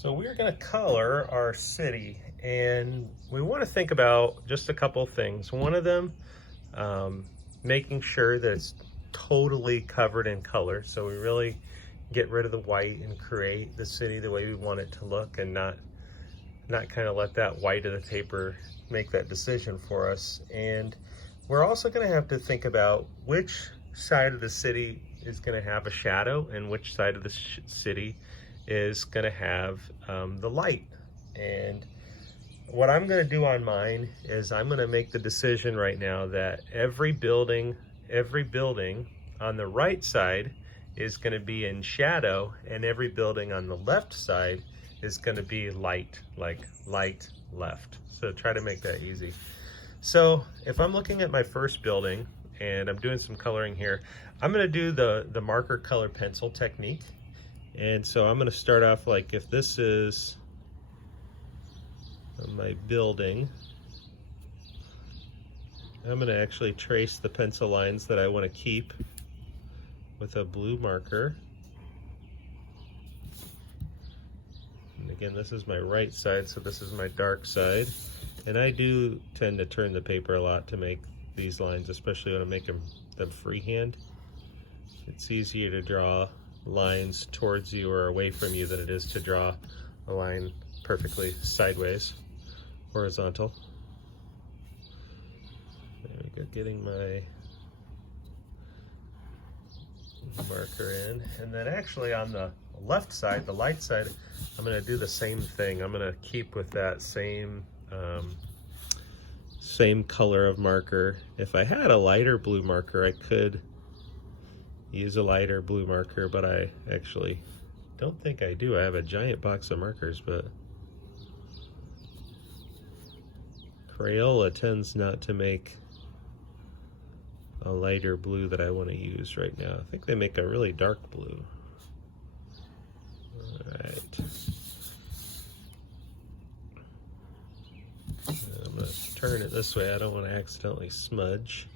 So we're going to color our city, and we want to think about just a couple of things. One of them, making sure that it's totally covered in color. So we really get rid of the white and create the city the way we want it to look, and not kind of let that white of the paper make that decision for us. And we're also going to have to think about which side of the city is going to have a shadow and which side of the city is going to have the light. And what I'm going to do on mine is I'm going to make the decision right now that every building on the right side is going to be in shadow, and every building on the left side is going to be light, like light left. So try to make that easy. So if I'm looking at my first building and I'm doing some coloring here, I'm going to do the marker color pencil technique. And so I'm going to start off, like, if this is my building, I'm going to actually trace the pencil lines that I want to keep with a blue marker. And again, this is my right side, so this is my dark side. And I do tend to turn the paper a lot to make these lines, especially when I'm making them freehand. It's easier to draw lines towards you or away from you than it is to draw a line perfectly sideways, horizontal. There we go, getting my marker in. And then actually on the left side, the light side, I'm going to do the same thing. I'm going to keep with that same color of marker. If I had a lighter blue marker, I could use a lighter blue marker, but I actually don't think I do. I have a giant box of markers, but Crayola tends not to make a lighter blue that I want to use right now. I think they make a really dark blue. All right. I'm going to turn it this way. I don't want to accidentally smudge.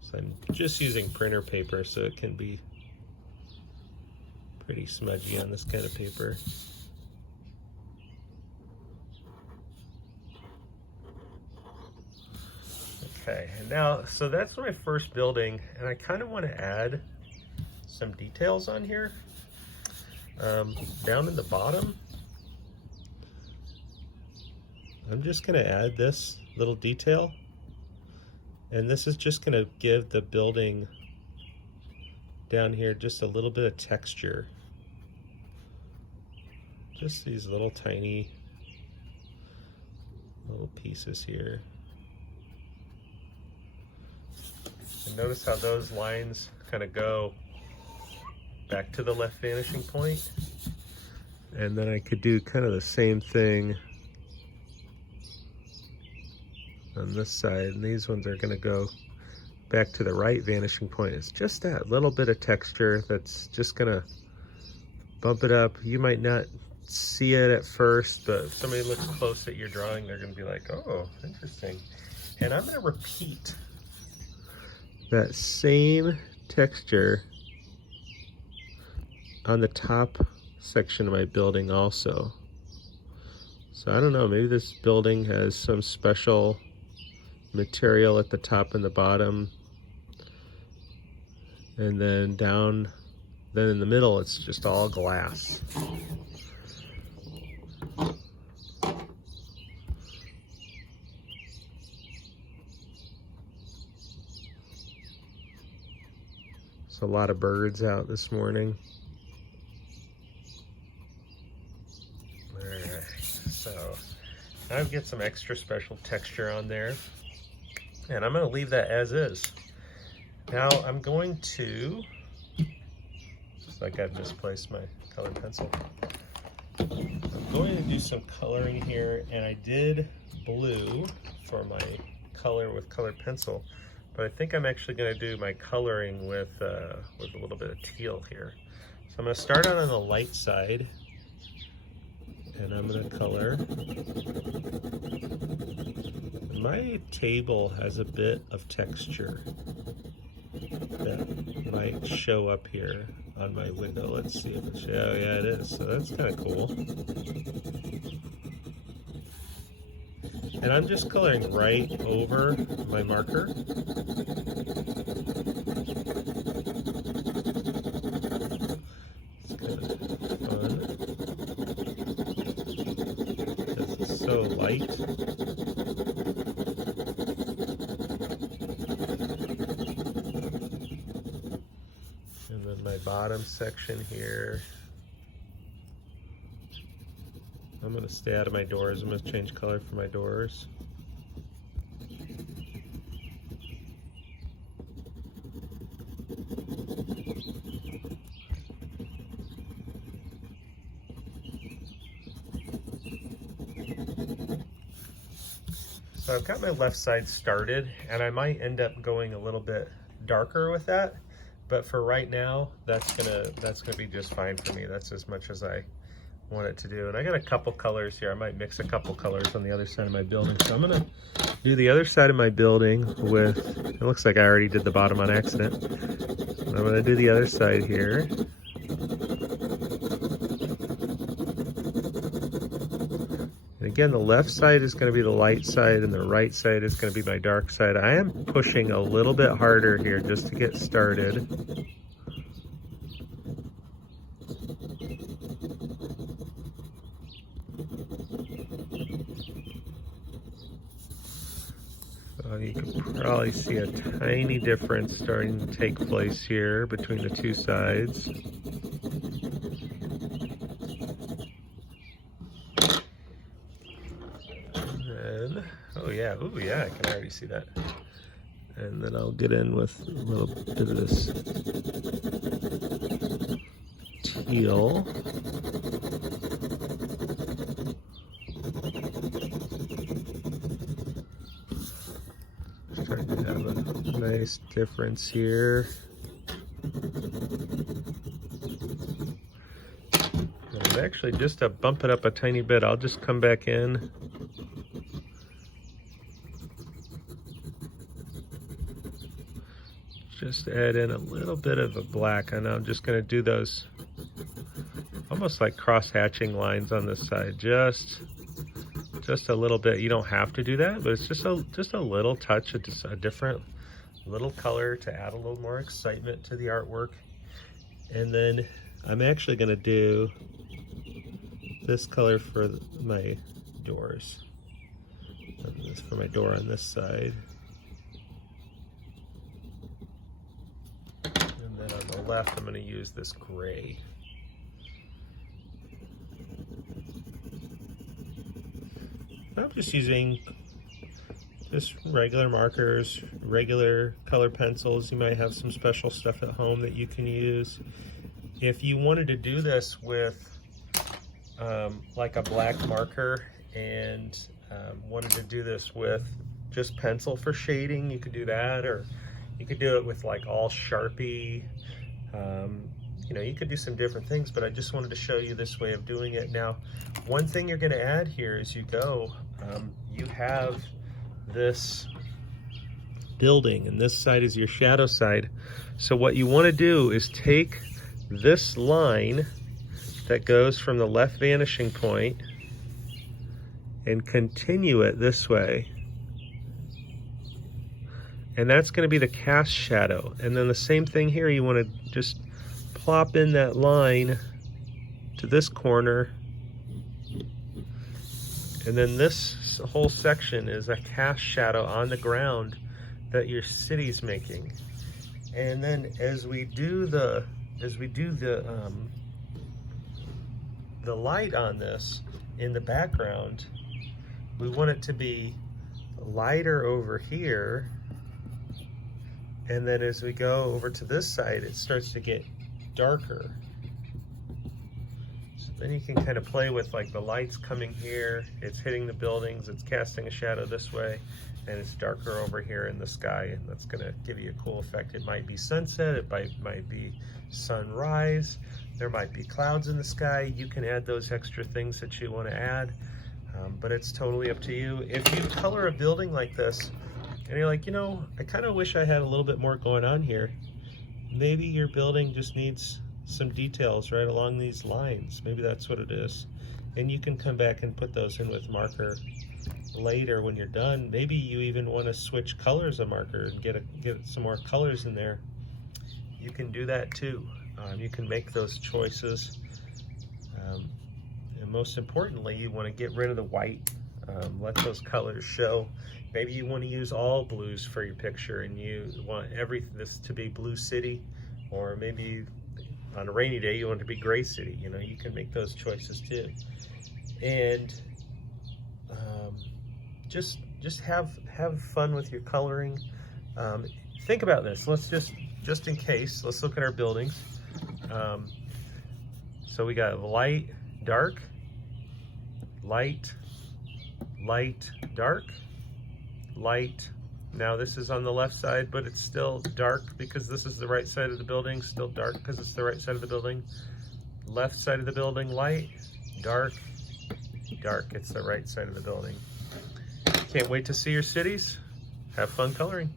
So I'm just using printer paper, so it can be pretty smudgy on this kind of paper. Okay, and now, so that's my first building, and I kind of want to add some details on here. Down in the bottom, I'm just going to add this little detail. And this is just going to give the building down here just a little bit of texture. Just these little tiny little pieces here. And notice how those lines kind of go back to the left vanishing point. And then I could do kind of the same thing on this side, and these ones are going to go back to the right vanishing point. It's just that little bit of texture that's just going to bump it up. You might not see it at first, but if somebody looks close at your drawing, they're going to be like, oh, interesting. And I'm going to repeat that same texture on the top section of my building also. So I don't know, maybe this building has some special material at the top and the bottom, and then then in the middle it's just all glass. There's a lot of birds out this morning. Alright, so now I get some extra special texture on there. And I'm going to leave that as is. Now I'm going to, just like I've misplaced my colored pencil, I'm going to do some coloring here, and I did blue for my color with colored pencil, but I think I'm actually going to do my coloring with a little bit of teal here. So I'm going to start out on the light side, and I'm going to color. My table has a bit of texture. that might show up here on my window. Let's see if it's, oh yeah, it is. So that's kind of cool. And I'm just coloring right over my marker. It's kind of fun because it's so light. And then my bottom section here, I'm going to stay out of my doors. I'm going to change color for my doors. So I've got my left side started, and I might end up going a little bit darker with that, but for right now, that's gonna be just fine for me. That's as much as I want it to do. And I got a couple colors here. I might mix a couple colors on the other side of my building. So I'm gonna do the other side of my building with, it looks like I already did the bottom on accident. I'm gonna do the other side here. And again, the left side is going to be the light side and the right side is going to be my dark side. I am pushing a little bit harder here just to get started. So you can probably see a tiny difference starting to take place here between the two sides. Oh yeah, ooh yeah, I can already see that. And then I'll get in with a little bit of this teal. Starting to have a nice difference here. And actually, just to bump it up a tiny bit, I'll just come back in. Just add in a little bit of a black, and I'm just going to do those almost like cross-hatching lines on this side, just a little bit. You don't have to do that, but it's just a little touch, just a different little color to add a little more excitement to the artwork. And then I'm actually going to do this color for my doors. And this for my door on this side. And then on the left, I'm going to use this gray. I'm just using just regular markers, regular color pencils. You might have some special stuff at home that you can use. If you wanted to do this with like a black marker and wanted to do this with just pencil for shading, you could do that, or you could do it with like all Sharpie. You know, you could do some different things, but I just wanted to show you this way of doing it. Now, one thing you're going to add here as you go, you have this building, and this side is your shadow side. So what you want to do is take this line that goes from the left vanishing point and continue it this way. And that's going to be the cast shadow. And then the same thing here, you want to just plop in that line to this corner. And then this whole section is a cast shadow on the ground that your city's making. And then as we do the light on this in the background, we want it to be lighter over here. And then as we go over to this side, it starts to get darker. So then you can kind of play with like the lights coming here, it's hitting the buildings, it's casting a shadow this way, and it's darker over here in the sky, and that's gonna give you a cool effect. It might be sunset, it might be sunrise, there might be clouds in the sky. You can add those extra things that you wanna add, but it's totally up to you. If you color a building like this, and you're like, you know, I kind of wish I had a little bit more going on here. Maybe your building just needs some details right along these lines. Maybe that's what it is. And you can come back and put those in with marker later when you're done. Maybe you even want to switch colors of marker and get some more colors in there. You can do that too. You can make those choices. And most importantly, you want to get rid of the white. Let those colors show. Maybe you want to use all blues for your picture and you want this to be blue city, or maybe on a rainy day you want it to be gray city. You know, you can make those choices too. And just have fun with your coloring. Think about this. Let's just in case, let's look at our buildings. So we got light, dark, light, light, dark, light. Now this is on the left side, but it's still dark because this is the right side of the building. Still dark because it's the right side of the building. Left side of the building, light, dark, dark. It's the right side of the building. Can't wait to see your cities. Have fun coloring.